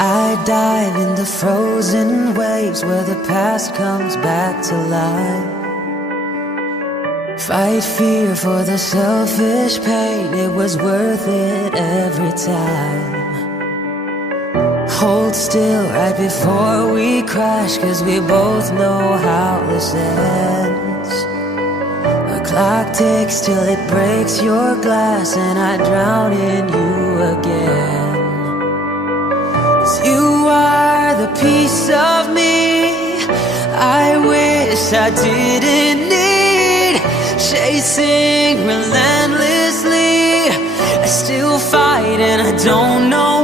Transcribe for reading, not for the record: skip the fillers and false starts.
I dive in the frozen waves where the past comes back to life. Fight fear for the selfish pain, it was worth it every time. Hold still right before we crash, 'cause we both know how this ends. The clock ticks till it breaks your glass, and I drown in you again. 'Cause you are the piece of me I wish I didn't need. Chasing relentlessly, I still fight and I don't know